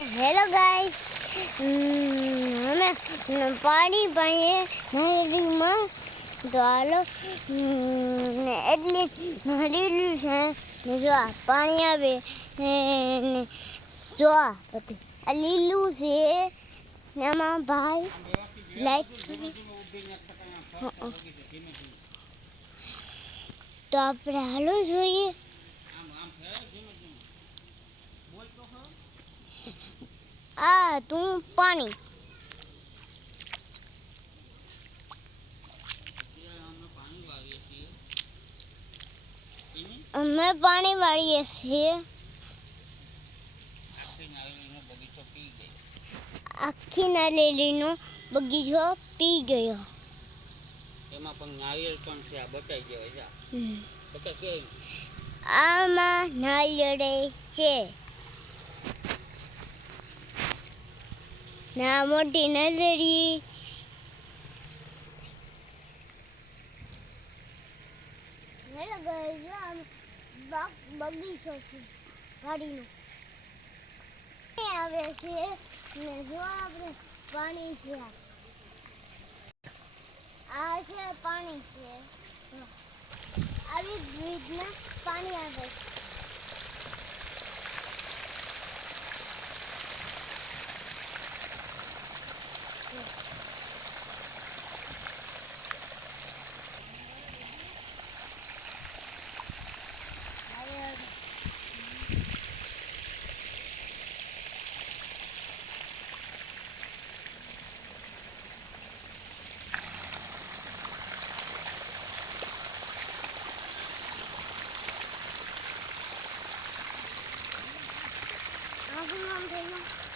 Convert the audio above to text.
Hello guys અમે પાણી પાઈએ નહેરીમાં તો એટલે નદીનું છે. જો આ પાણી આવે ને જો આ બધું. આ લીલું છે. આમાં ભાઈ લાઈટ તો આપણે હાલો જોઈએ. આ તું પાણી. અમે પાણી વાળીએ છીએ. આખી નાલેલીનો બગીચો પી ગયો. એમાં પણ નાળિયેર પણ છે આ બતાવી દેવાય છે. આમાં નાળિયેર છે. ના, મોટી હેલો ગાઈઝ આમ બાગ- બગીચો છે, ગાડીનો. આવે છે, ને જો આપણે પાણી છે. આ. છે પાણી છે. આવી રીતના પાણી આવે છે. 可以用